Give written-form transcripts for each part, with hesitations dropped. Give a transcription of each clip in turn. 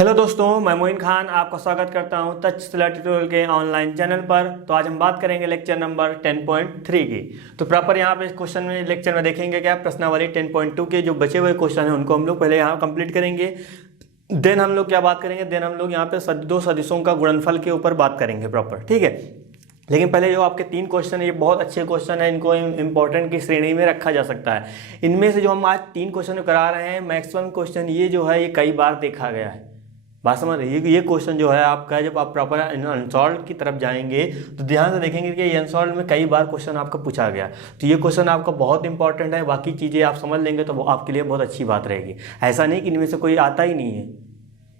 Hello दोस्तों, मैं मोइन खान आपका स्वागत करता हूं तक्षशिला ट्यूटोरियल के ऑनलाइन चैनल पर। तो आज हम बात करेंगे लेक्चर नंबर 10.3 की। तो प्रॉपर यहां पे इस क्वेश्चन में लेक्चर में देखेंगे क्या प्रश्नावली 10.2 के जो बचे हुए क्वेश्चन हैं उनको हम लोग पहले यहां कंप्लीट करेंगे। देन हम लोग क्या बात करेंगे, देन हम लोग यहाँ पे दो सदिशों का गुणनफल के ऊपर बात करेंगे प्रॉपर, ठीक है। लेकिन पहले जो आपके 3 क्वेश्चन है ये बहुत अच्छे क्वेश्चन है, इनको इंपॉर्टेंट की श्रेणी में रखा जा सकता है। इनमें से जो हम आज 3 क्वेश्चन करा रहे हैं, मैक्सिमम क्वेश्चन ये जो है ये कई बार देखा गया है। बात समझ रही है कि ये क्वेश्चन जो है आपका, जब आप प्रॉपर अनसॉल्व की तरफ जाएंगे तो ध्यान से देखेंगे कि ये अनसॉल्व में कई बार क्वेश्चन आपका पूछा गया। तो ये क्वेश्चन आपका बहुत इंपॉर्टेंट है, बाकी चीज़ें आप समझ लेंगे तो वो आपके लिए बहुत अच्छी बात रहेगी। ऐसा नहीं कि इनमें से कोई आता ही नहीं है,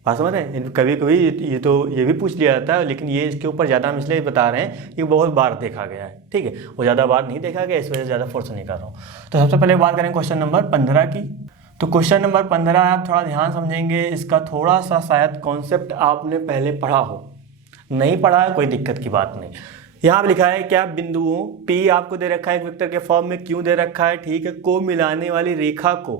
बात समझ रहे हैं। कभी कभी ये भी पूछ लिया जाता है, लेकिन ये इसके ऊपर ज़्यादा हम इसलिए बता रहे हैं कि बहुत बार देखा गया है, ठीक है। वो ज़्यादा बार नहीं देखा गया, इस वजह से ज़्यादा फोर्स नहीं कर रहा हूँ। तो सबसे पहले बात करें क्वेश्चन नंबर 15 की। तो क्वेश्चन नंबर 15 आप थोड़ा ध्यान समझेंगे, इसका थोड़ा सा शायद कॉन्सेप्ट आपने पहले पढ़ा हो, नहीं पढ़ा है कोई दिक्कत की बात नहीं। यहाँ पे लिखा है क्या, बिंदुओं P आपको दे रखा है एक वेक्टर के फॉर्म में, Q दे रखा है, ठीक है, को मिलाने वाली रेखा को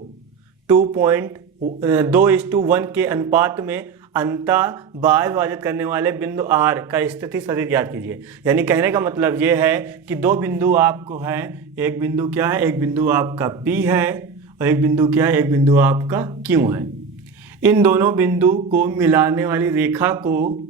2:1 के अनुपात में अंतः बाह्य विभाजित करने वाले बिंदु R का स्थिति सदिश ज्ञात कीजिए। यानी कहने का मतलब ये है कि दो बिंदु आपको है, एक बिंदु क्या है, एक बिंदु आपका P है और एक बिंदु क्या है, एक बिंदु आपका Q है। इन दोनों बिंदु को मिलाने वाली रेखा को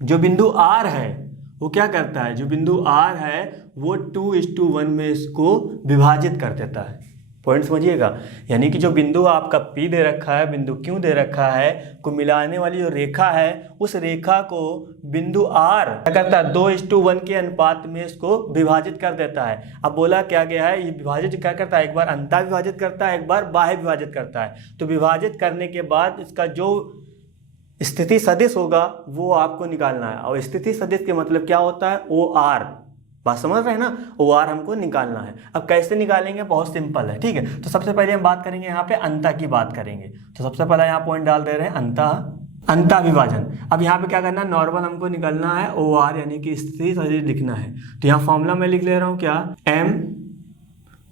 जो बिंदु R है वो क्या करता है, जो बिंदु R है वो 2:1 में इसको विभाजित कर देता है। पॉइंट समझिएगा, यानी कि जो बिंदु आपका P दे रखा है, बिंदु Q दे रखा है, को मिलाने वाली जो रेखा है उस रेखा को बिंदु R क्या करता है, 2:1 के अनुपात में इसको विभाजित कर देता है। अब बोला क्या गया है, ये विभाजित क्या करता है, एक बार अंतः विभाजित करता है, एक बार बाह्य विभाजित करता है। तो विभाजित करने के बाद इसका जो स्थिति सदिश होगा वो आपको निकालना है। और स्थिति सदिश के मतलब क्या होता है, OR। बात समझ रहे हैं ना, OR हमको निकालना है। अब कैसे निकालेंगे, बहुत सिंपल है, ठीक है। तो सबसे पहले हम बात करेंगे यहाँ पे अंतः की बात करेंगे। तो सबसे पहले यहाँ पॉइंट डाल दे रहे हैं अंतः विभाजन। अब यहाँ पे क्या करना है, नॉर्मल हमको निकालना है OR, यानी कि स्थिति सदिश लिखना है। तो यहाँ फॉर्मूला मैं लिख ले रहा हूँ क्या, M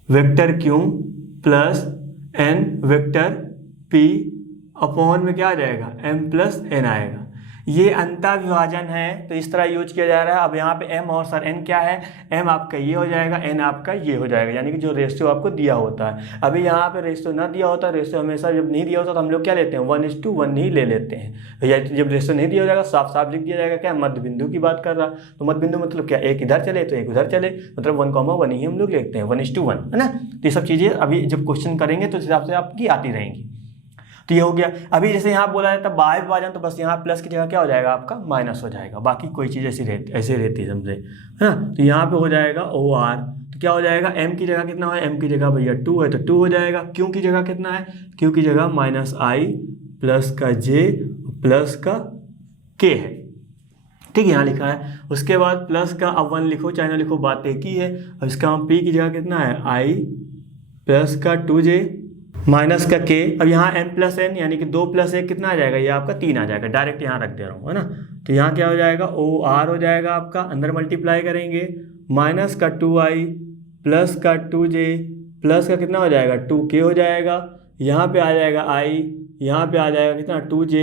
vector Q plus N vector P upon में क्या आ जाएगा, M प्लस N आएगा। ये अंतः विभाजन है, तो इस तरह यूज किया जा रहा है। अब यहाँ पे M और सर N क्या है, M आपका ये हो जाएगा, N आपका ये हो जाएगा, यानी कि जो रेशियो आपको दिया होता है। अभी यहाँ पे रेशियो ना दिया होता, रेशियो हमेशा जब नहीं दिया होता तो हम लोग क्या लेते हैं, 1:1 ही ले लेते हैं। या जब रेशियो नहीं दिया जाएगा साफ साफ लिख दिया जाएगा क्या, मध्य बिंदु की बात कर रहा। तो मध्य बिंदु मतलब क्या, एक इधर चले तो एक उधर चले, मतलब 1,1 ही हम लोग लिखते हैं, 1:1, है ना। तो ये सब चीज़ें अभी जब क्वेश्चन करेंगे तो इस हिसाब से आपकी आती रहेंगी। तो ये हो गया। अभी जैसे यहाँ बोला जाता है बाह्य विभाजन, तो बस यहाँ प्लस की जगह क्या हो जाएगा, आपका माइनस हो जाएगा। बाकी कोई चीज़ ऐसे रहती है, समझे, है ना। तो यहाँ पे हो जाएगा OR, तो क्या हो जाएगा, M की जगह कितना है, M की जगह भैया 2 है तो 2 हो जाएगा। Q की जगह कितना है, Q की जगह -I प्लस का J प्लस का K है, ठीक है, यहाँ लिखा है। उसके बाद प्लस का अब 1 लिखो चाहे ना लिखो, बात एक ही है। अब इसका P की जगह कितना है, I प्लस का 2J माइनस का K। अब यहाँ M प्लस N यानी कि 2 + 1 कितना आ जाएगा, ये आपका 3 आ जाएगा। डायरेक्ट यहाँ रख दे रहा हूँ, है ना। तो यहाँ क्या हो जाएगा, OR हो जाएगा आपका, अंदर मल्टीप्लाई करेंगे, माइनस का 2I प्लस का 2J प्लस का कितना हो जाएगा, 2K हो जाएगा। यहाँ पे आ जाएगा I, यहाँ पे आ जाएगा कितना 2J,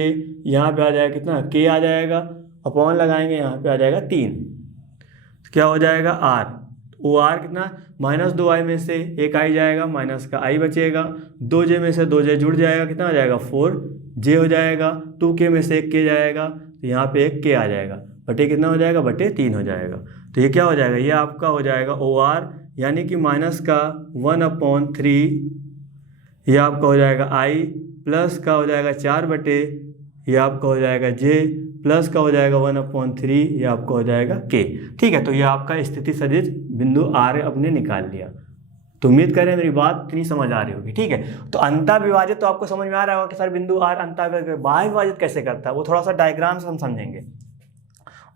यहाँ पे आ जाएगा कितना K आ जाएगा, अपॉन लगाएंगे, यहाँ पे आ जाएगा 3। तो क्या हो जाएगा R, OR कितना, -2I में से एक I जाएगा, माइनस का I बचेगा, 2J में से 2J जुड़ जाएगा, कितना आ जाएगा 4J हो जाएगा, 2K में से एक K जाएगा, तो यहाँ पे एक K आ जाएगा, बटे कितना हो जाएगा, बटे 3 हो जाएगा। तो ये क्या हो जाएगा, ये आपका हो जाएगा OR, यानी कि माइनस का 1/3, ये आपका हो जाएगा I प्लस का हो जाएगा 4 बटे, ये आपका हो जाएगा J प्लस का हो जाएगा 1/3, ये आपका हो जाएगा K, ठीक है। तो ये आपका स्थिति सदिश बिंदु R अपने निकाल लिया। तो उम्मीद करें मेरी बात इतनी समझ आ रही होगी, ठीक है। तो अंतः विभाजित तो आपको समझ में आ रहा होगा कि सर बिंदु R अंतः बाह्य विभाजित कैसे करता है, वो थोड़ा सा डायग्राम से हम समझेंगे।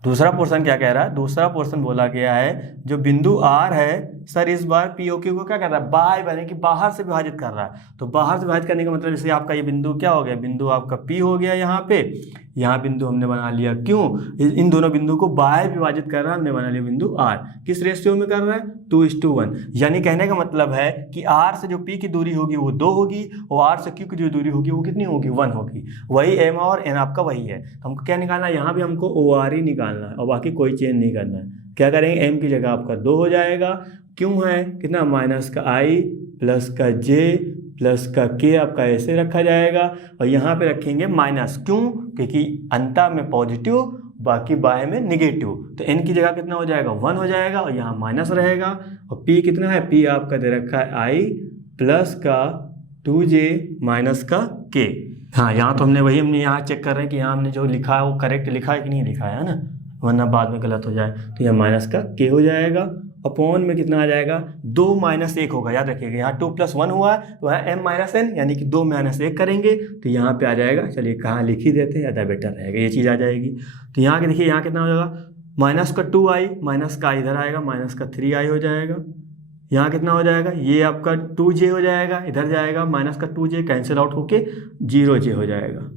दूसरा पोर्शन क्या कह रहा है, दूसरा पोर्शन बोला गया है जो बिंदु R है सर इस बार POQ को क्या कर रहा है, बाह्य यानी कि बाहर से विभाजित कर रहा है। तो बाहर से विभाजित करने का मतलब जैसे आपका ये बिंदु क्या हो गया, बिंदु आपका P हो गया यहाँ पे, यहाँ बिंदु हमने बना लिया, क्यों? इन दोनों बिंदु को बाय विभाजित कर रहा है, हमने बना लिया बिंदु R। किस रेशियो में कर रहा है? 2:1। यानी कहने का मतलब है कि R से जो P की दूरी होगी वो 2 होगी, और R से Q की जो दूरी होगी वो कितनी होगी? 1 होगी। वही M और N आपका वही है। हमको क्या निकालना है? यहाँ भी हमको OR ही निकालना है और बाकी कोई चेंज नहीं करना है। क्या करेंगे? M की जगह आपका 2 हो जाएगा, क्यों है कितना? माइनस का I प्लस का J प्लस का K आपका ऐसे रखा जाएगा, और यहाँ पे रखेंगे माइनस, क्यों? क्योंकि अंता में पॉजिटिव, बाकी बाय में निगेटिव, तो n की जगह कितना हो जाएगा? 1 हो जाएगा, और यहाँ माइनस रहेगा। और p कितना है? p आपका दे रखा है I प्लस का 2j माइनस का k। हाँ, यहाँ तो हमने यहाँ चेक कर रहे हैं कि यहाँ हमने जो लिखा है वो करेक्ट लिखा है कि नहीं लिखा है ना, वरना बाद में गलत हो जाए। तो यहाँ माइनस का k हो जाएगा, अपॉन में कितना आ जाएगा? 2 - 1 होगा, याद रखिएगा। यहाँ 2 + 1 हुआ है तो यहाँ m - n यानी कि 2 - 1 करेंगे तो यहाँ पे आ जाएगा। चलिए कहाँ लिख ही देते हैं, ज़्यादा बेटर रहेगा, ये चीज़ आ जाएगी। तो यहाँ के देखिए यहाँ कितना हो जाएगा? माइनस का 2i, माइनस का इधर आएगा, माइनस का 3i हो जाएगा। यहाँ कितना हो जाएगा? ये आपका 2j हो जाएगा, इधर जाएगा, माइनस का 2j कैंसिल आउट होके 0j हो जाएगा।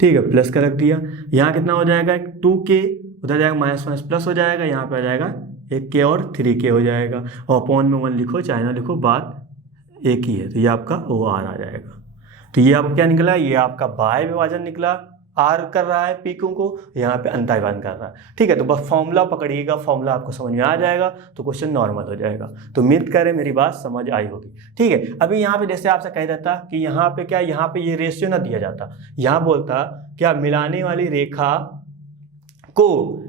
ठीक है, प्लस का रख दिया। यहाँ कितना हो जाएगा? 2k, उधर जाएगा माइनस प्लस हो जाएगा, यहाँ पे आ जाएगा 1k और 3k हो जाएगा, और अपॉन में 1 लिखो चाहे ना लिखो, बात एक ही है। तो ये आपका OR आ जाएगा। तो ये आपका क्या निकला? ये आपका बाय विभाजन निकला, R कर रहा है P को, यहाँ पे अंतर विभाजन कर रहा है। ठीक है, तो बस फॉर्मूला पकड़िएगा, फॉर्मूला आपको समझ में आ जाएगा तो क्वेश्चन नॉर्मल हो जाएगा। तो उम्मीद करें मेरी बात समझ आई होगी। ठीक है, अभी यहाँ पे जैसे आपसे कह देता कि यहाँ पे क्या, यहाँ पे ये रेशियो ना दिया जाता, यहाँ बोलता क्या मिलाने वाली रेखा को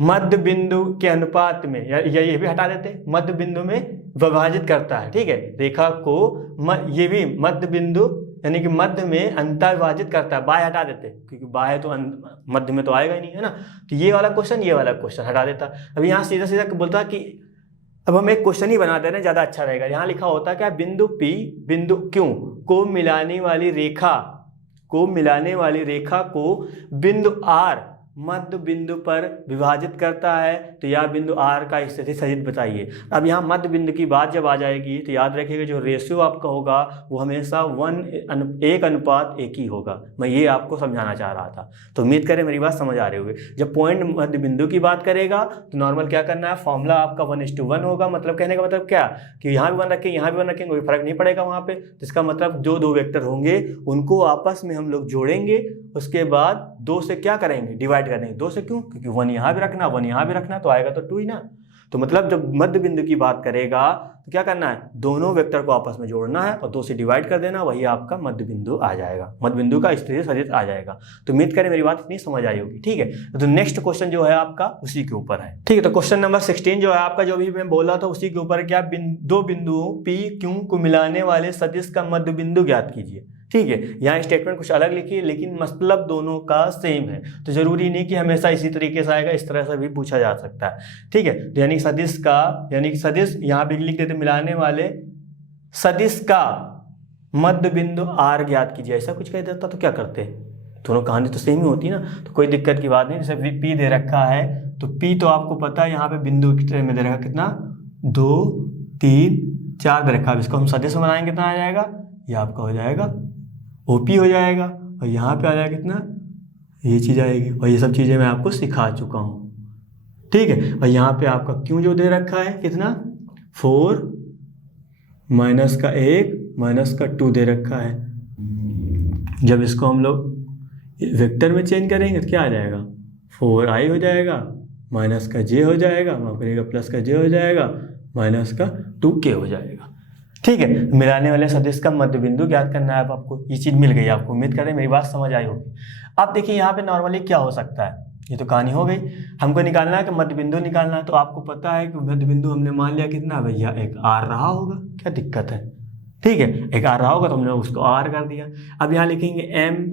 मध्य बिंदु के अनुपात में, या ये भी हटा देते, मध्य बिंदु में विभाजित करता है। ठीक है, रेखा को ये भी मध्य बिंदु यानी कि मध्य में अंतर विभाजित करता है, बाय हटा देते क्योंकि बाय तो मध्य में तो आएगा ही नहीं, है ना। तो ये वाला क्वेश्चन हटा देता। अभी यहाँ सीधा सीधा बोलता कि अब हम एक क्वेश्चन ही बना दे रहे हैं, ज़्यादा अच्छा रहेगा। यहाँ लिखा होता क्या? बिंदु P बिंदु Q को मिलाने वाली रेखा को बिंदु R मध्य बिंदु पर विभाजित करता है, तो यह बिंदु R का स्थिति सहित बताइए। अब यहाँ मध्य बिंदु की बात जब आ जाएगी तो याद रखिएगा जो रेशियो आपका होगा वो हमेशा 1:1 ही होगा। मैं ये आपको समझाना चाह रहा था, तो उम्मीद करें मेरी बात समझ आ रही होगी। जब पॉइंट मध्य बिंदु की बात करेगा तो नॉर्मल क्या करना है? फॉर्मूला आपका 1:1 होगा। मतलब कहने का मतलब क्या कि यहाँ भी 1 रखेंगे, यहाँ भी 1 रखेंगे, कोई फर्क नहीं पड़ेगा वहाँ पे। तो इसका मतलब जो 2 वेक्टर होंगे उनको आपस में हम लोग जोड़ेंगे, उसके बाद 2 से क्या करेंगे? डिवाइड करेंगे। 2 से क्यों? क्योंकि 1 यहाँ भी रखना, 1 यहाँ भी रखना, तो आएगा तो 2 ही ना। तो मतलब जब मध्य बिंदु की बात करेगा तो क्या करना है? दोनों वेक्टर को आपस में जोड़ना है और 2 से डिवाइड कर देना, वही आपका मध्य बिंदु आ जाएगा, मध्य बिंदु का स्थिति सदिश आ जाएगा। तो उम्मीद करें मेरी बात इतनी समझ आई होगी। ठीक है, तो नेक्स्ट क्वेश्चन जो है आपका उसी के ऊपर है। ठीक है, तो क्वेश्चन नंबर 16 जो है आपका, जो भी मैं बोला था उसी के ऊपर, क्या? 2 बिंदुओं P Q को मिलाने वाले सदिश का मध्य बिंदु ज्ञात कीजिए। ठीक है, यहाँ स्टेटमेंट कुछ अलग लिखिए लेकिन मतलब दोनों का सेम है, तो जरूरी नहीं कि हमेशा इसी तरीके से आएगा, इस तरह से भी पूछा जा सकता है। ठीक है, तो यानी सदिश का, यानी कि सदिश यहाँ भी लिख देते, मिलाने वाले सदिश का मध्य बिंदु R ज्ञात कीजिए, ऐसा कुछ कह देता तो क्या करते? दोनों कहानी तो सेम ही होती ना, तो कोई दिक्कत की बात नहीं। जैसे P दे रखा है तो P तो आपको पता है यहाँ पे बिंदु में दे रखा कितना, 2 3 4 दे रखा है। इसको हम सदिश बनाएंगे कितना आ जाएगा? ये आपका हो जाएगा OP हो जाएगा, और यहाँ पे आ जाएगा कितना, ये चीज़ आएगी। और ये सब चीज़ें मैं आपको सिखा चुका हूँ। ठीक है, और यहाँ पे आपका Q जो दे रखा है कितना, 4 माइनस का 1 माइनस का 2 दे रखा है। जब इसको हम लोग वेक्टर में चेंज करेंगे तो क्या आ जाएगा? 4i हो जाएगा, माइनस का j हो जाएगा, माफ करिएगा प्लस का j हो जाएगा, माइनस का 2k हो जाएगा। ठीक है, मिलाने वाले सदिश का मध्य बिंदु ज्ञात करना है। अब आपको ये चीज़ मिल गई आपको, उम्मीद करें मेरी बात समझ आई होगी। अब देखिए यहाँ पे नॉर्मली क्या हो सकता है, ये तो कहानी हो गई। हमको निकालना है कि मध्य बिंदु निकालना है, तो आपको पता है कि मध्य बिंदु हमने मान लिया कितना भैया, एक R रहा होगा, क्या दिक्कत है? ठीक है, एक R रहा होगा तो हमने उसको R कर दिया। अब यहाँ लिखेंगे M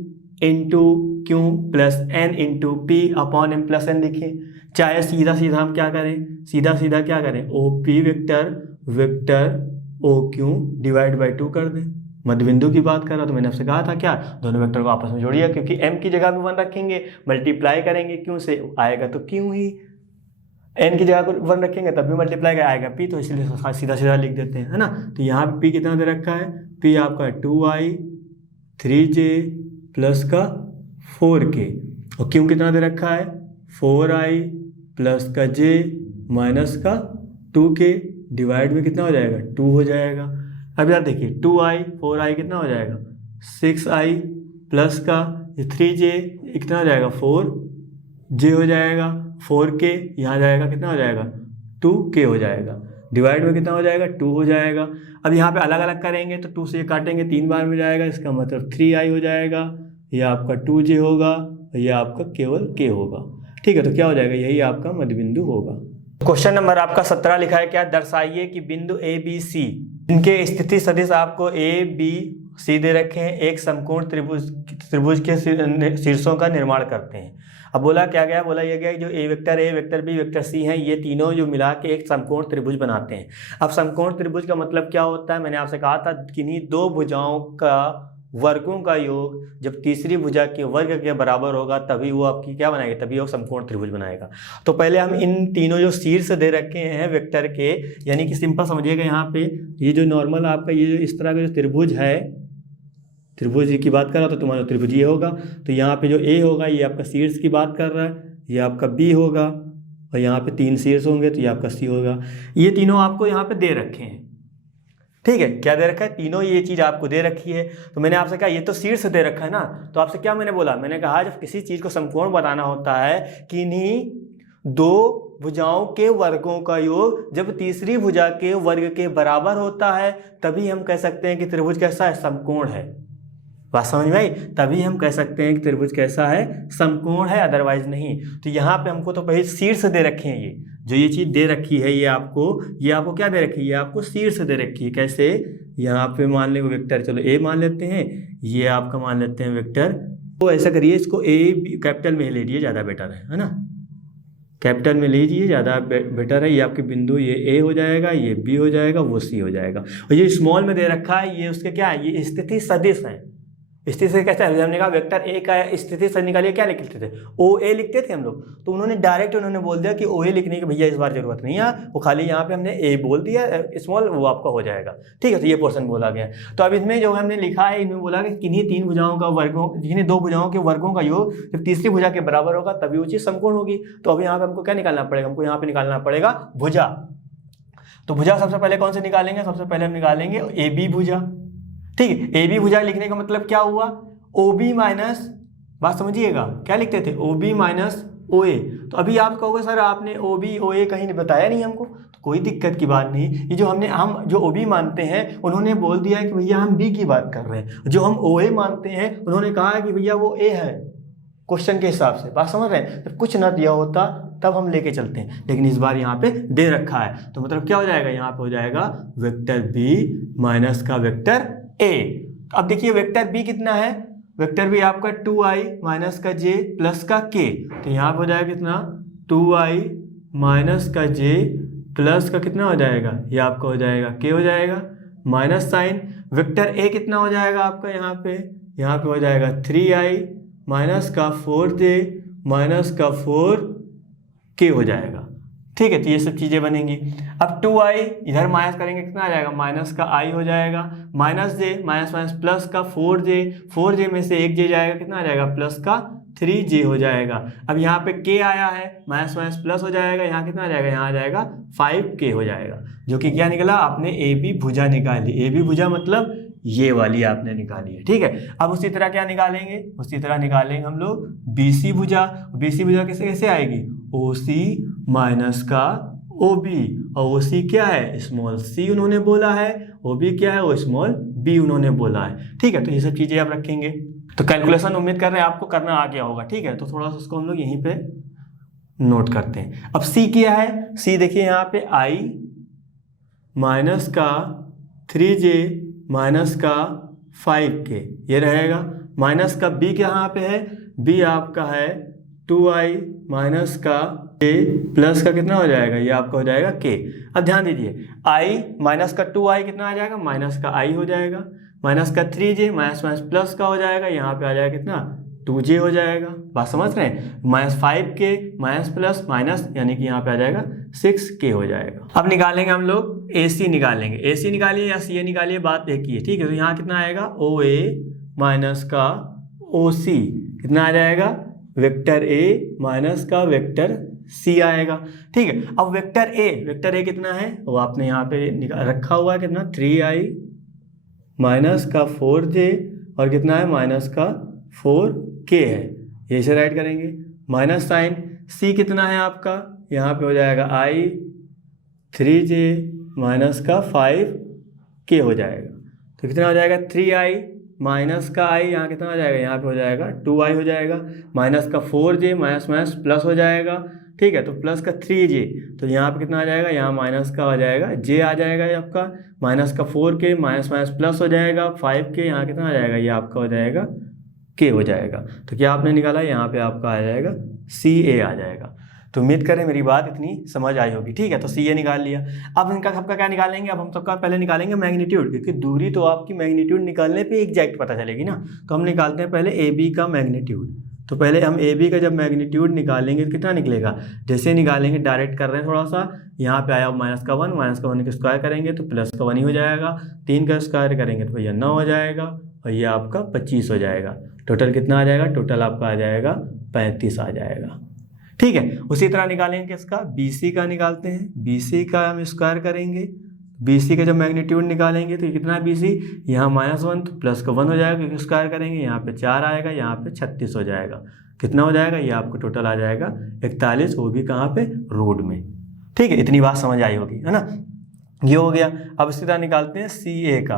× Q plus N × P upon M plus N लिखिए। चाहे सीधा सीधा हम क्या करें, सीधा सीधा क्या करें, OP vector OQ divide by 2 कर दें। मध्य बिंदु की बात कर रहा तो मैंने आपसे कहा था क्या, दोनों वेक्टर को आपस में जोड़िए, क्योंकि M की जगह भी 1 रखेंगे, मल्टीप्लाई करेंगे Q से आएगा तो Q ही, N की जगह को 1 रखेंगे तब भी मल्टीप्लाई आएगा P, तो इसलिए सीधा सीधा लिख देते हैं, है ना। तो यहाँ पे P कितना दे रखा है? P आपका 2i 3j प्लस का 4k। और क्यों कितना दे रखा है 4i प्लस का j माइनस का 2k डिवाइड में कितना हो जाएगा 2 हो जाएगा। अब यार देखिए 2i 4i कितना हो जाएगा 6i प्लस का 3j कितना हो जाएगा 4j हो जाएगा 4k यहाँ जाएगा कितना हो जाएगा 2k हो जाएगा डिवाइड में कितना हो जाएगा 2 हो जाएगा। अब यहाँ पे अलग अलग करेंगे तो 2 से ये काटेंगे 3 बार में जाएगा, इसका मतलब 3i हो जाएगा, ये आपका 2j होगा, ये आपका केवल k होगा। ठीक है, तो क्या हो जाएगा यही आपका मध्य बिंदु होगा। क्वेश्चन नंबर आपका 17 लिखा है, क्या दर्शाइए कि बिंदु ए बी सी इनके स्थिति सदिश आपको ए बी सी दे रखे हैं, एक समकोण त्रिभुज के शीर्षों का निर्माण करते हैं। अब बोला क्या गया, बोला यह गया जो ए वेक्टर बी वेक्टर सी हैं, ये तीनों जो मिला के एक समकोण त्रिभुज बनाते हैं। अब समकोण त्रिभुज का मतलब क्या होता है, मैंने आपसे कहा था किन्हीं दो भुजाओं का वर्गों का योग जब तीसरी भुजा के वर्ग के बराबर होगा तभी वो आपकी क्या बनाएगा, तभी वो समकोण त्रिभुज बनाएगा। तो पहले हम इन तीनों जो शीर्ष दे रखे हैं वेक्टर के, यानी कि सिंपल समझिएगा, यहाँ पे ये जो नॉर्मल आपका ये जो इस तरह का जो त्रिभुज है, त्रिभुज की बात कर रहा तो तुम्हारा त्रिभुज ये होगा, तो यहाँ पे जो ए होगा ये आपका शीर्ष की बात कर रहा है, ये आपका बी होगा और यहाँ पे 3 शीर्ष होंगे तो ये आपका सी होगा। ये तीनों आपको यहाँ पे दे रखे हैं। ठीक है, क्या दे रखा है, तीनों ये चीज़ आपको दे रखी है। तो मैंने आपसे कहा ये तो शीर्ष दे रखा है ना, तो आपसे क्या मैंने बोला, मैंने कहा जब किसी चीज़ को समकोण बनाना होता है कि इन्हीं दो भुजाओं के वर्गों का योग जब तीसरी भुजा के वर्ग के बराबर होता है तभी हम कह सकते हैं कि त्रिभुज कैसा है, समकोण है। बात समझ में आई, तभी हम कह सकते हैं कि त्रिभुज कैसा है, समकोण है, अदरवाइज नहीं। तो यहाँ पे हमको तो पहले शीर्ष दे रखे हैं, ये जो ये चीज़ दे रखी है ये आपको क्या दे रखी है, ये आपको शीर्ष दे रखी है। कैसे, यहाँ पे मान ले वेक्टर, चलो ए मान लेते हैं, ये आपका मान लेते हैं वेक्टर। तो ऐसा करिए इसको ए कैपिटल में ले लीजिए, ज़्यादा बेटर है ना, कैपिटल में लीजिए ज़्यादा बेटर है। ये आपके बिंदु ये ए हो जाएगा, ये बी हो जाएगा, वो सी हो जाएगा। और ये स्मॉल में दे रखा है, ये उसके क्या है, ये स्थिति सदिश है। स्थिति से कैसे है, हमने कहा वेक्टर ए का स्थिति से निकालिए, क्या लिखते थे, ओ ए लिखते थे हम लोग, तो उन्होंने डायरेक्ट बोल दिया कि ओ ए लिखने की भैया इस बार जरूरत नहीं है, वो खाली यहाँ पे हमने ए बोल दिया स्मॉल, वो आपका हो जाएगा। ठीक है, तो ये पोर्शन बोला गया। तो अब इसमें जो हमने लिखा है, इनमें बोला कि किन्हीं तीन भुजाओं का वर्गों, किन्हीं दो भुजाओं के वर्गों का योग जब तीसरी भुजा के बराबर होगा तभी वो चीज़ समकोण होगी। तो अब यहाँ पे हमको क्या निकालना पड़ेगा, हमको यहाँ पे निकालना पड़ेगा भुजा। तो भुजा सबसे पहले कौन से निकालेंगे, सबसे पहले हम निकालेंगे ए बी भुजा। ठीक है, ए बी भुजा लिखने का मतलब क्या हुआ, ओ बी माइनस, बात समझिएगा, क्या लिखते थे, ओ बी माइनस ओ ए। तो अभी आप कहोगे सर आपने ओ बी ओ ए कहीं बताया नहीं हमको, तो कोई दिक्कत की बात नहीं। ये जो हम जो ओ बी मानते हैं उन्होंने बोल दिया है कि भैया हम बी की बात कर रहे हैं, जो हम ओ ए मानते हैं उन्होंने कहा है कि भैया वो ए है, क्वेश्चन के हिसाब से। बात समझ रहे हैं, जब कुछ ना दिया होता तब हम लेके चलते हैं, लेकिन इस बार यहाँ पे दे रखा है, तो मतलब क्या हो जाएगा, यहाँ पे हो जाएगा वेक्टर बी माइनस का वेक्टर ए। अब देखिए वेक्टर बी कितना है, वेक्टर बी आपका 2i माइनस का j प्लस का k, तो यहाँ पर हो जाएगा कितना 2i माइनस का j प्लस का कितना हो जाएगा, ये आपका हो जाएगा k हो जाएगा, माइनस साइन। वेक्टर a कितना हो जाएगा आपका, यहाँ पे हो जाएगा 3i माइनस का 4j माइनस का 4k हो जाएगा। ठीक है, तो ये सब चीज़ें बनेंगी। अब 2i इधर माइनस करेंगे, कितना आ जाएगा, माइनस का i हो जाएगा, minus j minus minus plus का 4j में से एक j जाएगा, कितना आ जाएगा, प्लस का 3j हो जाएगा। अब यहाँ पे k आया है, माइनस माइनस प्लस हो जाएगा, यहाँ कितना आ जाएगा, यहाँ आ जाएगा 5k हो जाएगा, जो कि क्या निकला, आपने ए बी भुजा निकाली। ए बी भुजा मतलब ये वाली आपने निकाली है। ठीक है, अब उसी तरह क्या निकालेंगे, उसी तरह निकालेंगे हम लोग बी सी भुजा। बी सी भुजा कैसे आएगी, ओ सी माइनस का ओ बी, और ओ सी क्या है, स्मॉल सी उन्होंने बोला है, ओ बी क्या है, वो स्मॉल बी उन्होंने बोला है। ठीक है, तो ये सब चीज़ें आप रखेंगे। तो कैलकुलेशन उम्मीद कर रहे हैं आपको करना आ गया होगा। ठीक है, तो थोड़ा सा उसको हम लोग यहीं पे नोट करते हैं। अब सी क्या है, सी देखिए यहाँ पे आई माइनस का 3j माइनस का 5k ये रहेगा, माइनस का b यहाँ पे है, b आपका है 2i माइनस का j प्लस का कितना हो जाएगा, ये आपका हो जाएगा k। अब ध्यान दीजिए i माइनस का 2i कितना आ जाएगा, माइनस का i हो जाएगा, माइनस का 3j माइनस माइनस प्लस का हो जाएगा, यहाँ पे आ जाएगा कितना 2j हो जाएगा। बात समझ रहे हैं, minus 5k minus plus minus, यानी कि यहाँ पे आ जाएगा 6k हो जाएगा। अब निकालेंगे हम लोग AC निकालेंगे, AC निकालिए या CA निकालिए, बात एक ही है। ठीक है, तो यहाँ कितना आएगा OA माइनस का OC कितना आ जाएगा, वेक्टर ए माइनस का वेक्टर सी आएगा। ठीक है, अब वेक्टर ए कितना है वो आपने यहाँ पे रखा हुआ है, कितना 3i माइनस का 4j और कितना है माइनस का 4k है, ये से राइट करेंगे। माइनस साइन सी कितना है आपका, यहाँ पे हो जाएगा i 3j माइनस का 5k हो जाएगा। तो कितना हो जाएगा 3i माइनस का i, यहाँ कितना हो जाएगा, यहाँ पे हो जाएगा 2i हो जाएगा, माइनस का 4j माइनस माइनस प्लस हो जाएगा। ठीक है, तो प्लस का 3j, तो यहाँ पे कितना आ जाएगा, यहाँ माइनस का आ जाएगा j आ जाएगा ये आपका, माइनस का 4k माइनस माइनस प्लस हो जाएगा 5k, यहाँ कितना आ जाएगा, ये आपका हो जाएगा k हो जाएगा। तो क्या आपने निकाला, यहाँ पे आपका आ जाएगा CA आ जाएगा। तो उम्मीद करें मेरी बात इतनी समझ आई होगी। ठीक है, तो CA निकाल लिया। अब इनका सबका क्या निकालेंगे, अब हम सबका पहले निकालेंगे मैग्नीट्यूड, क्योंकि दूरी तो आपकी मैग्नीट्यूड निकालने पे एग्जैक्ट पता चलेगी ना। तो हम निकालते हैं पहले AB का मैग्नीट्यूड। तो पहले हम AB का जब मैग्नीट्यूड निकालेंगे तो कितना निकलेगा, जैसे निकालेंगे डायरेक्ट कर रहे हैं थोड़ा सा, यहाँ पे आया माइनस का 1 का स्क्वायर करेंगे तो प्लस का 1 ही हो जाएगा, 3 का स्क्वायर करेंगे तो भैया 9 हो जाएगा और ये आपका 25 हो जाएगा। टोटल कितना आ जाएगा, टोटल आपका आ जाएगा 35 आ जाएगा। ठीक है, उसी तरह निकालेंगे किसका, BC का निकालते हैं। BC का हम स्क्वायर करेंगे, BC का जब मैग्नीट्यूड निकालेंगे तो कितना है BC, यहाँ -1 तो प्लस का 1 हो जाएगा क्योंकि स्क्वायर करेंगे, यहाँ पे 4 आएगा, यहाँ पे 36 हो जाएगा। कितना हो जाएगा, ये आपको टोटल आ जाएगा 41, वो भी कहाँ पे, रोड में। ठीक है, इतनी बात समझ आई होगी, है ना। ये हो गया। अब इसी तरह निकालते हैं CA का।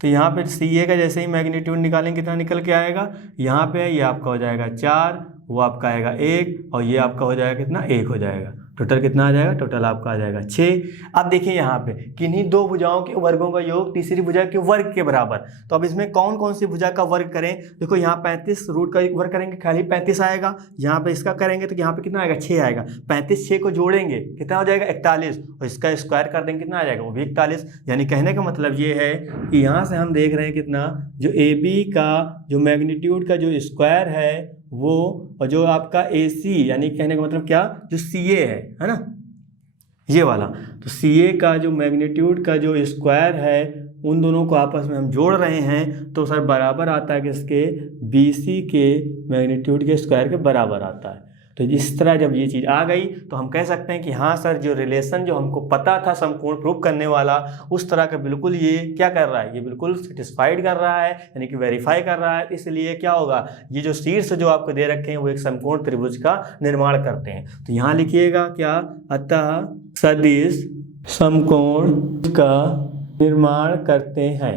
तो यहाँ पे CA का जैसे ही मैग्नीट्यूड निकालेंगे कितना निकल के आएगा, यहाँ पे ये आपका हो जाएगा 4, वो आपका आएगा 1 और ये आपका हो जाएगा कितना, 1 हो जाएगा। टोटल कितना आ जाएगा, टोटल आपका आ जाएगा 6। अब देखिए यहाँ पे किन्हीं दो भुजाओं के वर्गों का योग तीसरी भुजा के वर्ग के बराबर। तो अब इसमें कौन कौन सी भुजा का वर्ग करें, देखो यहाँ 35 रूट का वर्ग करेंगे खाली 35 आएगा, यहाँ पे इसका करेंगे तो यहाँ पे कितना आएगा 6 आएगा, 35 6 को जोड़ेंगे कितना हो जाएगा 41 और इसका स्क्वायर कर देंगे कितना आ जाएगा, वो भी 41। यानी कहने का मतलब ये है कि यहाँ से हम देख रहे हैं कितना, जो AB का जो मैग्नीट्यूड का जो स्क्वायर है वो, और जो आपका AC यानी कहने का मतलब क्या, जो CA है ना, ये वाला, तो CA का जो मैग्नीट्यूड का जो स्क्वायर है उन दोनों को आपस में हम जोड़ रहे हैं तो सर बराबर आता है किसके, BC के मैग्नीट्यूड के स्क्वायर के बराबर आता है। तो इस तरह जब ये चीज़ आ गई तो हम कह सकते हैं कि हाँ सर, जो रिलेशन जो हमको पता था समकोण प्रूव करने वाला, उस तरह का बिल्कुल ये क्या कर रहा है, ये बिल्कुल सेटिस्फाइड कर रहा है, यानी कि वेरीफाई कर रहा है। इसलिए क्या होगा, ये जो शीर्ष जो आपको दे रखे हैं वो एक समकोण त्रिभुज का निर्माण करते हैं। तो यहाँ लिखिएगा क्या, अतः सदिश समकोण का निर्माण करते हैं।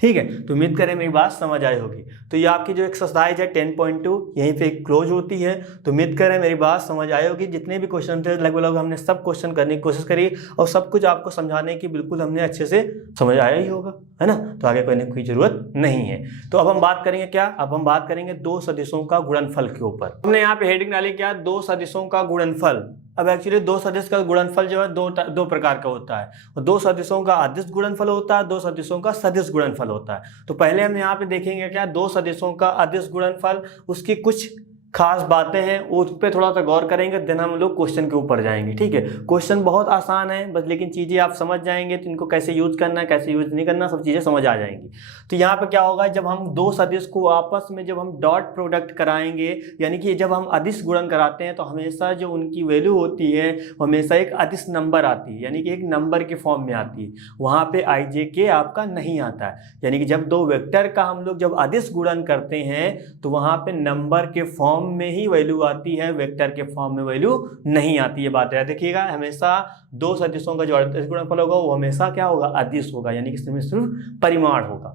ठीक है, तो उम्मीद करें मेरी बात समझ आई होगी। तो ये आपकी जो एक्सरसाइज है 10.2 यहीं पे क्लोज होती है। तो उम्मीद करें मेरी बात समझ आई होगी। जितने भी क्वेश्चन थे लगभग हमने सब क्वेश्चन करने की कोशिश करी और सब कुछ आपको समझाने की बिल्कुल हमने अच्छे से समझ आया ही होगा, है ना। तो आगे करने की जरूरत नहीं है। तो अब हम बात करेंगे क्या, अब हम बात करेंगे दो सदिशों का गुणनफल के ऊपर। हमने यहाँ पे हेडिंग डाली क्या, दो सदिशों का गुणनफल। अब एक्चुअली दो सदिश का गुणनफल जो है दो प्रकार का होता है, और दो सदिशों का अदिश गुणनफल होता है, दो सदिशों का सदिश गुणनफल होता है। तो पहले हम यहाँ पे देखेंगे क्या, दो सदिशों का अदिश गुणनफल, उसकी कुछ खास बातें हैं उस पर थोड़ा सा गौर करेंगे, देन हम लोग क्वेश्चन के ऊपर जाएंगे। ठीक है, क्वेश्चन बहुत आसान है बस, लेकिन चीज़ें आप समझ जाएंगे तो इनको कैसे यूज करना है कैसे यूज नहीं करना सब चीज़ें समझ आ जाएंगी। तो यहाँ पे क्या होगा, जब हम दो सदिश को आपस में जब हम डॉट प्रोडक्ट कराएंगे, यानी कि जब हम अदिश गुणन कराते हैं तो हमेशा जो उनकी वैल्यू होती है हमेशा एक अदिश नंबर आती है, यानी कि एक नंबर के फॉर्म में आती है, वहाँ पे IJK आपका नहीं आता है। यानी कि जब दो वेक्टर का हम लोग जब अदिश गुणन करते हैं तो वहाँ पे नंबर के फॉर्म में ही वैल्यू आती है, वेक्टर के फॉर्म में वैल्यू नहीं आती है। बात याद देखिएगा, हमेशा दो सदिशों का जो अदिश गुणनफल होगा वो हमेशा क्या होगा, अदिश होगा, यानी कि इसमें सिर्फ परिमाण होगा।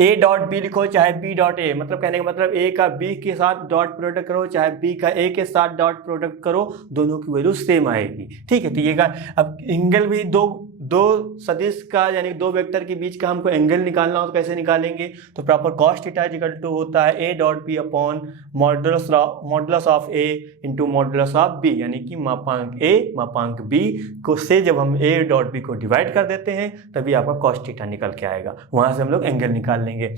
A डॉट B लिखो चाहे B डॉट A, मतलब कहने का मतलब A का B के साथ डॉट प्रोडक्ट करो चाहे B का A के साथ डॉट प्रोडक्ट करो, दोनों की वैल्यू सेम आएगी। ठीक है, तो ये का अब एंगल भी दो सदिश का यानी दो वेक्टर के बीच का हमको एंगल निकालना हो तो कैसे निकालेंगे, तो proper cos theta equal to होता है A dot B upon modulus of A into modulus of B, यानी कि मापांक A मापांक B को से जब हम A डॉट B को डिवाइड कर देते हैं तभी आपका कॉस थीटा निकल के आएगा, वहां से हम लोग एंगल निकाल लेंगे।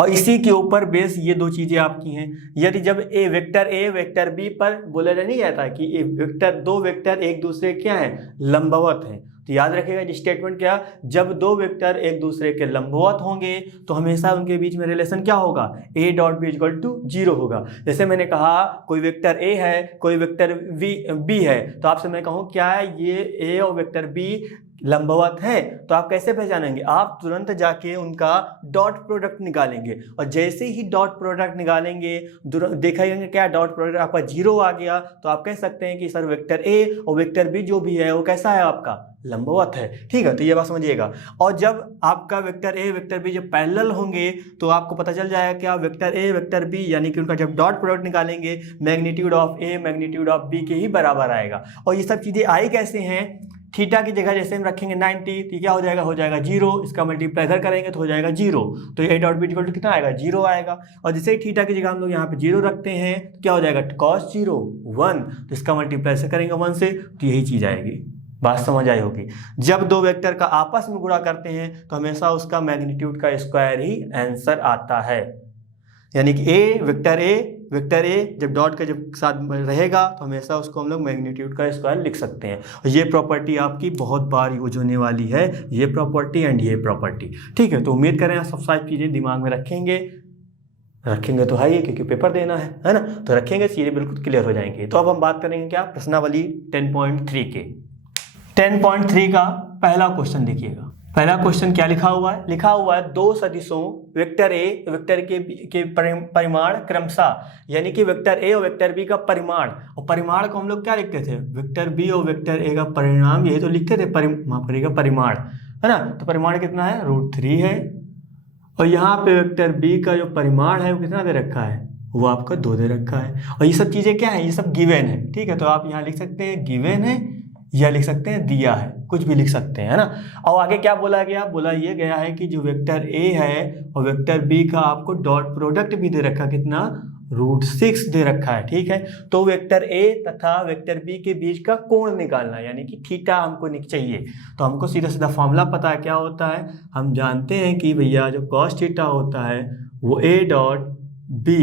और इसी के ऊपर बेस ये दो चीजें आपकी हैं। यदि जब A वेक्टर B पर बोला नहीं जाता कि दो वेक्टर एक दूसरे क्या है, लंबवत हैं, तो याद रखिएगा स्टेटमेंट क्या, जब दो वेक्टर एक दूसरे के लंबवत होंगे तो हमेशा उनके बीच में रिलेशन क्या होगा, a dot b equal to 0 होगा। जैसे मैंने कहा कोई वेक्टर a है, कोई वेक्टर b है, तो आपसे मैं कहूँ क्या ये a और वेक्टर b लंबवत है, तो आप कैसे पहचानेंगे, आप तुरंत जाके उनका डॉट प्रोडक्ट निकालेंगे, और जैसे ही डॉट प्रोडक्ट निकालेंगे देखेंगे क्या डॉट प्रोडक्ट आपका 0 आ गया, तो आप कह सकते हैं कि सर वेक्टर ए और वेक्टर बी जो भी है वो कैसा है, आपका लंबवत है। ठीक है, तो ये बात समझिएगा। और जब आपका वेक्टर ए वेक्टर बी जब पैरेलल होंगे तो आपको पता चल जाएगा क्या, वेक्टर ए वेक्टर बी यानी कि उनका जब डॉट प्रोडक्ट निकालेंगे magnitude of a magnitude of b के ही बराबर आएगा। और ये सब चीज़ें आई कैसे हैं, थीटा की जगह जैसे हम रखेंगे 90 तो क्या हो जाएगा 0, इसका मल्टीप्लाई इधर करेंगे तो हो जाएगा 0, तो a dot b equal to कितना आएगा 0 आएगा। और जैसे ही थीटा की जगह हम लोग यहाँ पे 0 रखते हैं तो क्या हो जाएगा cos 0 1, तो इसका मल्टीप्लाई से करेंगे 1 से, तो यही चीज़ आएगी। बात समझ आई होगी। जब दो वेक्टर का आपस में गुणा करते हैं तो हमेशा उसका मैग्नीट्यूड का स्क्वायर ही आंसर आता है, यानी कि वेक्टर ए जब डॉट का जब साथ रहेगा तो हमेशा उसको हम लोग मैग्नीट्यूड का स्क्वायर लिख सकते हैं। और ये प्रॉपर्टी आपकी बहुत बार यूज होने वाली है, ये प्रॉपर्टी एंड ये प्रॉपर्टी। ठीक है, तो उम्मीद करें आप सब सारी चीज़ें दिमाग में रखेंगे तो है ही, क्योंकि पेपर देना है ना, तो रखेंगे चीज़ें बिल्कुल क्लियर हो जाएंगी। तो अब हम बात करेंगे क्या, प्रश्नावली 10.3 के। 10.3 का पहला क्वेश्चन देखिएगा। पहला क्वेश्चन क्या लिखा हुआ है, दो सदिशों वेक्टर ए वेक्टर के परिमाण क्रमशः, यानी कि वेक्टर ए और वेक्टर बी का परिमाण, और परिमाण को हम लोग क्या लिखते थे, वेक्टर बी और वेक्टर ए का परिणाम, यही तो लिखते थे, माफ करिएगा परिमाण, है ना। तो परिमाण कितना है, √3 है, और यहाँ पे वेक्टर बी का जो परिमाण है वो कितना दे रखा है, वो आपका 2 दे रखा है। और ये सब चीज़ें क्या है, ये सब गिवन है। ठीक है, तो आप यहाँ लिख सकते हैं गिवन है, या लिख सकते हैं दिया है, कुछ भी लिख सकते हैं, है ना। और आगे क्या बोला ये गया है कि जो वेक्टर ए है और वेक्टर बी का आपको डॉट प्रोडक्ट भी दे रखा, कितना √6 दे रखा है। ठीक है, तो वेक्टर ए तथा वेक्टर बी के बीच का कोण निकालना, यानी कि थीटा हमको चाहिए। तो हमको सीधा सीधा फॉर्मूला पता है क्या होता है, हम जानते हैं कि भैया जो cos थीटा होता है वो ए डॉट बी,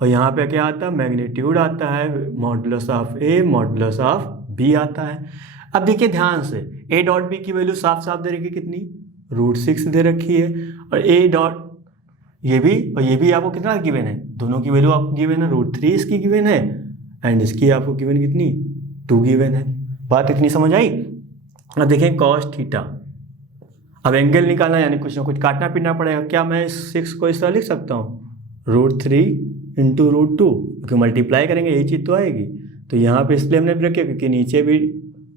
और यहाँ पे क्या आता है, मैग्नीट्यूड आता है, modulus of a modulus of b आता है। अब देखिए ध्यान से, ए डॉट बी की वैल्यू साफ साफ दे रखी, कितनी √6 दे रखी है, और ए डॉट ये भी आपको कितना गिवन है, दोनों की वैल्यू आपको गिवन है, √3 इसकी गिवन है एंड इसकी आपको गिवन कितनी 2 गिवन है। बात इतनी समझ आई। अब देखें cos थीटा, अब एंगल निकालना यानी कुछ ना कुछ काटना पीटना पड़ेगा। क्या मैं 6 को इस तरह लिख सकता हूँ, √3 इंटू √2, क्योंकि मल्टीप्लाई करेंगे यही चीज़ तो आएगी। तो यहाँ पे इसलिए हमने रखा क्योंकि नीचे भी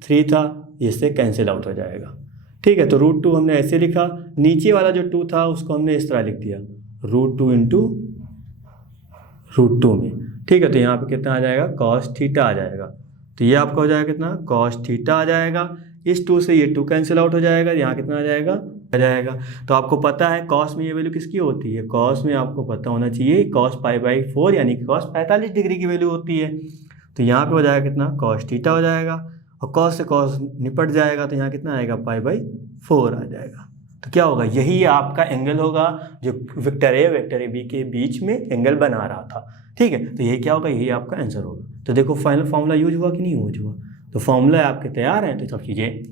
3 था, इससे कैंसिल आउट हो जाएगा। ठीक है, तो √2 हमने ऐसे लिखा, नीचे वाला जो 2 था उसको हमने इस तरह लिख दिया, √2 इंटू √2 में। ठीक है, तो यहाँ पे कितना आ जाएगा, cos थीटा आ जाएगा। तो ये आपका हो जाएगा कितना, cos थीटा आ जाएगा। इस 2 से ये 2 कैंसिल आउट हो जाएगा, यहाँ कितना आ जाएगा। तो आपको पता है cos में ये वैल्यू किसकी होती है, cos में आपको पता होना चाहिए cos π/4 यानी कि cos 45 डिग्री की वैल्यू होती है। तो यहाँ पे हो जाएगा कितना, cos थीटा हो जाएगा, और cos से cos निपट जाएगा, तो यहाँ कितना आएगा, π/4 आ जाएगा। तो क्या होगा, यही आपका एंगल होगा जो वेक्टर ए वेक्टर बी के बीच में एंगल बना रहा था। ठीक है, तो यही क्या होगा, यही आपका आंसर होगा। तो देखो फाइनल फॉर्मूला यूज हुआ कि नहीं यूज हुआ, तो फॉर्मूला आपके तैयार हैं, तो सब चीज़ें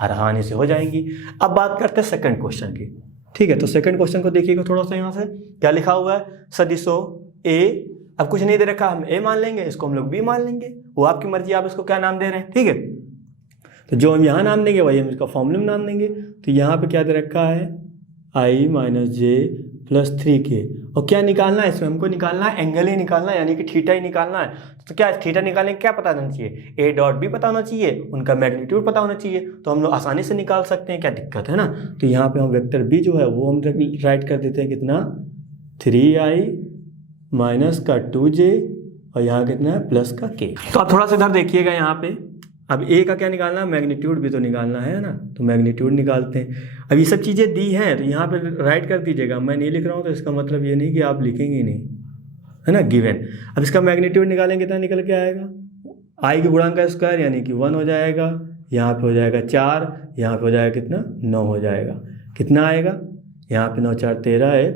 आसानी से हो जाएंगी। अब बात करते हैं सेकंड क्वेश्चन की। ठीक है, तो सेकंड क्वेश्चन को देखिएगा थोड़ा सा, यहाँ से क्या लिखा हुआ है, सदिशों ए, अब कुछ नहीं दे रखा, हम ए मान लेंगे, इसको हम लोग बी मान लेंगे, वो आपकी मर्जी, आप इसको क्या नाम दे रहे हैं। ठीक है, तो जो हम यहाँ नाम देंगे वही हम इसका फॉर्मूला में नाम देंगे। तो यहाँ पे क्या दे रखा है, i - j + 3k, और क्या निकालना है इसमें, हमको निकालना है एंगल ही निकालना है, यानी कि थीटा ही निकालना है। तो क्या थीटा निकालने क्या पता होना चाहिए, ए डॉट बी पता होना चाहिए, उनका मैग्नीट्यूड पता होना चाहिए, तो हम लोग आसानी से निकाल सकते हैं, क्या दिक्कत है ना। तो यहाँ पे हम वेक्टर बी जो है वो हम राइट कर देते हैं, कितना 3i - का 2j, और यहाँ कितना है प्लस का k। तो आप थोड़ा सा इधर देखिएगा, यहाँ पे अब ए का क्या निकालना है, मैग्नीट्यूड भी तो निकालना है ना, तो मैग्नीट्यूड निकालते हैं। अब ये सब चीज़ें दी हैं तो यहाँ पे राइट कर दीजिएगा, मैं नहीं लिख रहा हूँ तो इसका मतलब ये नहीं कि आप लिखेंगे नहीं, है ना, गिवन। अब इसका मैग्नीट्यूड निकालेंगे, कितना निकल के आएगा, आई के गुणांक का स्क्वायर यानी कि 1 हो जाएगा, यहाँ पे हो जाएगा 4, यहाँ पे हो जाएगा कितना 9 हो जाएगा, कितना आएगा, यहाँ पे 9 4 13 है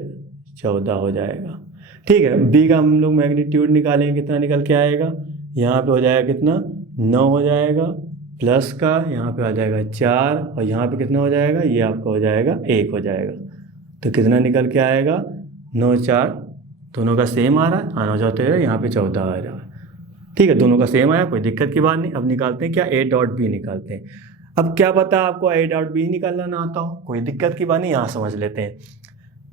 14 हो जाएगा। ठीक है, बी का हम लोग मैग्नीट्यूड निकालेंगे, कितना निकल के आएगा, यहाँ पे हो जाएगा कितना 9 हो जाएगा, प्लस का यहाँ पे आ जाएगा 4 और यहाँ पे कितना हो जाएगा, ये आपका हो जाएगा 1 हो जाएगा। तो कितना निकल के आएगा, 9 4 दोनों का सेम आ रहा है, 9 4 13, यहाँ पे 14 आ रहा है। ठीक है, दोनों का सेम आया, कोई दिक्कत की बात नहीं। अब निकालते हैं क्या, ए डॉट बी निकालते हैं। अब क्या पता आपको ए डॉट बी निकालना ना आता हो, कोई दिक्कत की बात नहीं, यहाँ समझ लेते हैं।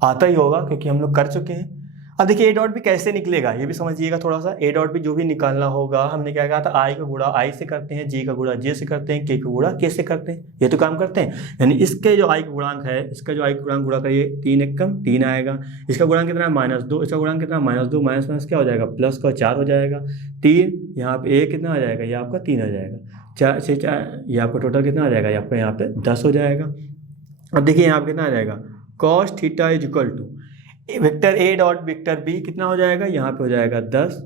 आता ही होगा क्योंकि हम लोग कर चुके हैं। अब देखिए ए डॉट बी कैसे निकलेगा ये भी समझिएगा थोड़ा सा। ए डॉट बी जो भी निकालना होगा, हमने क्या कहा था, आई का गुणा आई से करते हैं, जे का गुणा जे से करते हैं, के का गुणा के से करते हैं, ये तो काम करते हैं। यानी इसके जो आई का गुणांक है, इसका जो आई का गुणांक गुणा करिए, 3 1 कम 3 आएगा। इसका गुणांक कितना है, -2, इसका गुणांक कितना है, -2, माइनस माइनस क्या हो जाएगा, प्लस का 4 हो जाएगा। 3 यहाँ पे ए कितना आ जाएगा, ये आपका 3 आ जाएगा। 4 से 4 ये आपका टोटल कितना आ जाएगा, ये आपका यहाँ पे 10 हो जाएगा। अब देखिए यहाँ पे कितना आ जाएगा, cos theta is equal to vector A dot vector B कितना हो जाएगा, यहाँ पे हो जाएगा 10।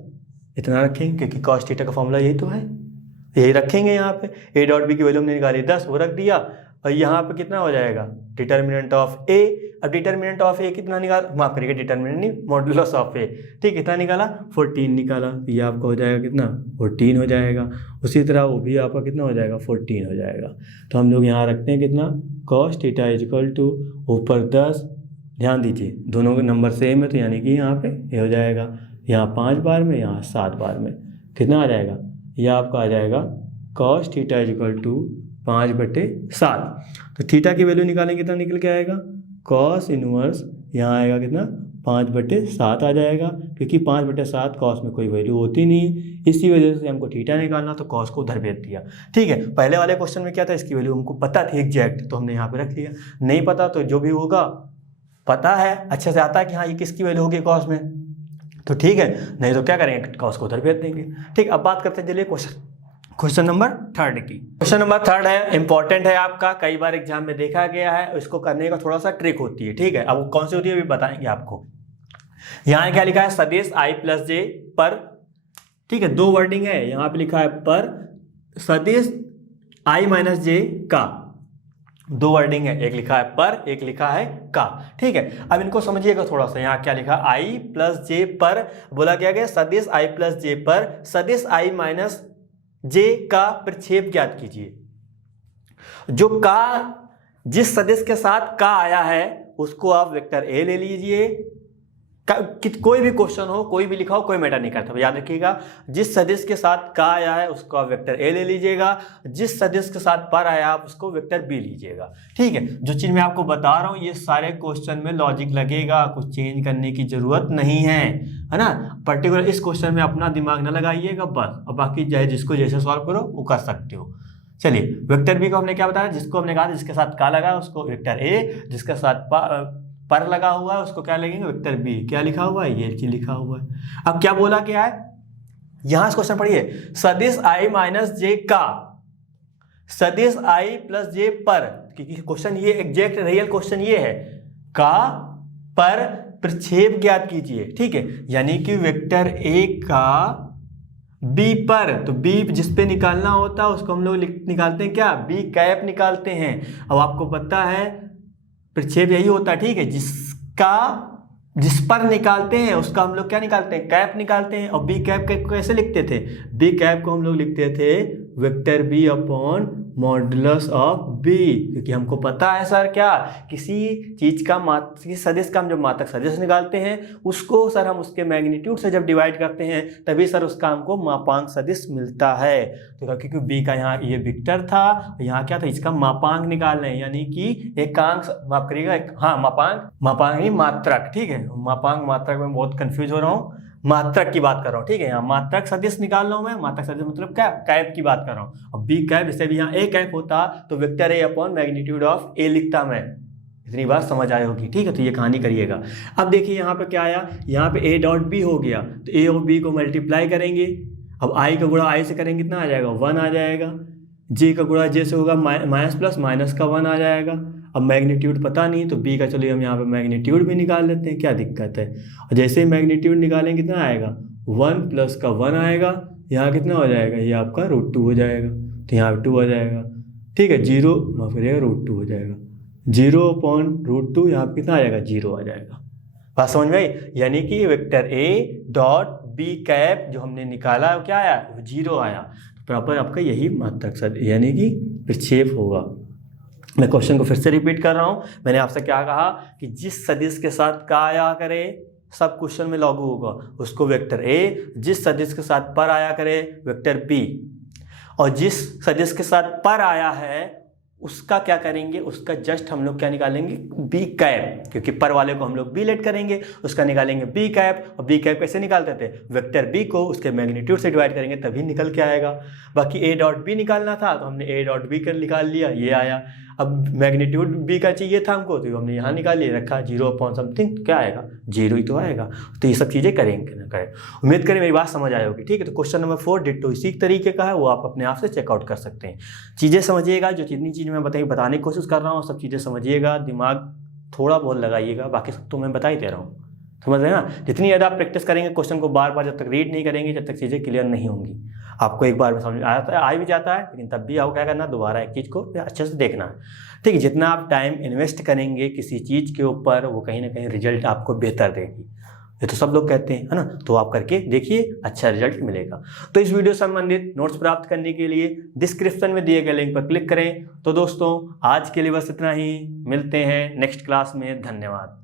इतना रखेंगे क्योंकि cos थीटा का फॉर्मूला यही तो है, यही रखेंगे यहाँ पे। ए डॉट बी की वैल्यू हमने निकाली 10, वो रख दिया। और यहाँ पे कितना हो जाएगा, डिटर्मिनेंट ऑफ ए। अब डिटर्मिनेंट ऑफ ए कितना निकाल, माफ करिएगा डिटर्मिनेंट नहीं, मॉडुलस ऑफ ए। ठीक, कितना निकाला, 14 निकाला। ये आपका हो जाएगा कितना, 14 हो जाएगा। उसी तरह वो भी आपका कितना हो जाएगा, 14 हो जाएगा। तो हम लोग यहाँ रखते हैं कितना, cos theta is equal to ऊपर 10, ध्यान दीजिए दोनों के नंबर सेम है तो यानी कि यहाँ पे ये हो जाएगा, यहाँ 5 बार में, यहाँ 7 बार में, कितना आ जाएगा, यह आपका आ जाएगा cos theta is equal to 5/7। तो थीटा की वैल्यू निकालेंगे कितना निकल के आएगा, cos इनवर्स यहाँ आएगा कितना, 5/7 आ जाएगा। क्योंकि 5/7 cos में कोई वैल्यू होती नहीं, इसी वजह से हमको थीटा निकालना, तो cos को उधर भेज दिया। ठीक है, पहले वाले क्वेश्चन में क्या था, इसकी वैल्यू हमको पता थी एग्जैक्ट, तो हमने यहाँ पे रख लिया। नहीं पता तो जो भी होगा, पता है अच्छे से आता है कि हाँ ये किसकी वैल्यू होगी cos में, तो ठीक है। नहीं तो क्या करेंगे, cos को उधर भेज देंगे। ठीक, अब बात करते हैं चलिए क्वेश्चन नंबर 3 की। क्वेश्चन नंबर 3 है, इंपॉर्टेंट है आपका, कई बार एग्जाम में देखा गया है। इसको करने का थोड़ा सा ट्रिक होती है। ठीक है, अब कौन सी होती है अभी बताएंगे आपको। यहाँ क्या लिखा है, सदिश i प्लस जे पर, ठीक है, 2 वर्डिंग है। यहाँ पे लिखा है पर सदिश i माइनस जे का, 2 वर्डिंग है, एक लिखा है पर, एक लिखा है का। ठीक है, अब इनको समझिएगा थोड़ा सा। यहाँ क्या लिखा, i प्लस जे पर, बोला क्या गया, सदिश i प्लस जे पर सदिश i माइनस जे का प्रक्षेप ज्ञात कीजिए। जो का, जिस सदिश के साथ का आया है उसको आप वेक्टर ए ले लीजिए। कोई भी क्वेश्चन हो, कोई भी लिखा हो, कोई मैटर नहीं करता, याद रखिएगा। जिस सदिश के साथ का आया है उसको आप वेक्टर ए ले लीजिएगा, जिस सदिश के साथ पर आया आप उसको वेक्टर बी लीजिएगा। ठीक है, जो चीज़ मैं आपको बता रहा हूँ ये सारे क्वेश्चन में लॉजिक लगेगा, कुछ चेंज करने की जरूरत नहीं है ना। पर्टिकुलर इस क्वेश्चन में अपना दिमाग न लगाइएगा बस, और बाकी चाहे जिसको जैसे सॉल्व करो वो कर सकते हो। चलिए, वेक्टर बी को हमने क्या बताया, जिसको हमने कहा जिसके साथ का लगा उसको वेक्टर ए, जिसके साथ पर लगा हुआ है उसको क्या लगेंगे, वेक्टर बी। क्या लिखा हुआ है, ये चीज लिखा हुआ है। अब क्या बोला क्या है, यहां से क्वेश्चन पढ़िए, सदिश i माइनस जे का सदिश i प्लस जे पर, क्योंकि क्वेश्चन ये एग्जैक्ट रियल क्वेश्चन ये है, का पर प्रक्षेप ज्ञात कीजिए। ठीक है, यानी कि वेक्टर ए का बी पर, तो बी जिस पे निकालना होता है उसको हम लोग निकालते हैं क्या, बी कैप निकालते हैं। अब आपको पता है प्रक्षेप यही होता है। ठीक है, जिस पर निकालते हैं उसका हम लोग क्या निकालते हैं, कैप निकालते हैं। और बी कैप कैसे लिखते थे, बी कैप को हम लोग लिखते थे vector B upon modulus of B, क्योंकि हमको पता है सर क्या, किसी चीज का किसी सदिश का हम जब मात्रक सदिश निकालते हैं उसको सर हम उसके मैग्नीट्यूड से जब डिवाइड करते हैं तभी सर उसका हमको मापांक सदिश मिलता है। तो क्योंकि बी का यहाँ ये वेक्टर था, यहाँ क्या था, इसका मापांक निकालना है, यानी कि एकांक, माफ करिएगा, हाँ मापांक ही मात्रक। ठीक है, मापांक मात्रक में बहुत कंफ्यूज हो रहा हूँ, मात्रक की बात कर रहा हूँ। ठीक है, यहाँ मात्रक सदिश निकाल रहा हूँ मैं, मात्रक सदिश मतलब क्या, कैप की बात कर रहा हूँ। अब बी कैप, जैसे भी यहाँ ए कैप होता तो vector A upon magnitude of A लिखता मैं। इतनी बात समझ आई होगी। ठीक है, तो ये कहानी करिएगा। अब देखिए यहाँ पे क्या आया, यहाँ पे ए डॉट बी हो गया, तो ए और बी को मल्टीप्लाई करेंगे। अब आई का गुणा आई से करेंगे कितना आ जाएगा, 1 आ जाएगा। जे का गुणा जे से होगा माइनस प्लस माइनस का 1 आ जाएगा। अब मैग्नीट्यूड पता नहीं तो बी का चलिए हम यहाँ पे मैग्नीट्यूड भी निकाल लेते हैं, क्या दिक्कत है। और जैसे ही मैग्नीट्यूड निकालेंगे कितना आएगा, 1 प्लस का 1 आएगा, यहाँ कितना हो जाएगा, ये आपका √2 हो जाएगा, तो यहाँ 2 आ जाएगा। ठीक है, 0 माफ करिएगा √2 हो जाएगा, 0/√2 यहाँ कितना आ जाएगा, 0 आ जाएगा। बात समझ में आई, यानी कि vector A dot B cap जो हमने निकाला क्या आया, 0 आया। प्रॉपर आपका यही मात्रक यानी कि विक्षेप होगा। मैं क्वेश्चन को फिर से रिपीट कर रहा हूँ। मैंने आपसे क्या कहा कि जिस सदिश के साथ का आया करे सब क्वेश्चन में लागू होगा, उसको वेक्टर ए, जिस सदिश के साथ पर आया करे वेक्टर बी, और जिस सदिश के साथ पर आया है उसका क्या करेंगे, उसका जस्ट हम लोग क्या निकालेंगे, बी कैप, क्योंकि पर वाले को हम लोग बी लेट करेंगे, उसका निकालेंगे बी कैप। और बी कैप कैसे निकालते थे, वेक्टर बी को उसके मैग्नीट्यूड से डिवाइड करेंगे तभी निकल के आएगा। बाकी ए डॉट बी निकालना था तो हमने ए डॉट बी कर निकाल लिया, ये आया। अब मैग्नीट्यूड बी का चाहिए था हमको तो हमने यहाँ निकाल लिया, रखा 0.something, क्या आएगा, 0 ही तो आएगा। तो ये सब चीज़ें करेंगे ना करें। उम्मीद करें मेरी बात समझ आई होगी। ठीक है, तो क्वेश्चन नंबर 4 डिट्टो इसी तरीके का है, वो आप अपने आप से चेकआउट कर सकते हैं। चीज़ें समझिएगा, जो जितनी चीज़ मैं बताने की कोशिश कर रहा हूँ सब चीज़ें समझिएगा, दिमाग थोड़ा बहुत लगाइएगा, बाकी सब तो मैं बता ही दे रहा हूँ, समझ रहे हैं ना। जितनी ज़्यादा आप प्रैक्टिस करेंगे क्वेश्चन को बार बार, जब तक रीड नहीं करेंगे जब तक चीज़ें क्लियर नहीं होंगी। आपको एक बार में समझ आ भी जाता है, लेकिन तब भी आपको क्या करना, दोबारा एक चीज़ को अच्छे से देखना है। ठीक है, जितना आप टाइम इन्वेस्ट करेंगे किसी चीज़ के ऊपर, वो कहीं ना कहीं रिजल्ट आपको बेहतर देगी, ये तो सब लोग कहते हैं, है ना। तो आप करके देखिए, अच्छा रिजल्ट मिलेगा। तो इस वीडियो से संबंधित नोट्स प्राप्त करने के लिए डिस्क्रिप्शन में दिए गए लिंक पर क्लिक करें। तो दोस्तों आज के लिए बस इतना ही, मिलते हैं नेक्स्ट क्लास में, धन्यवाद।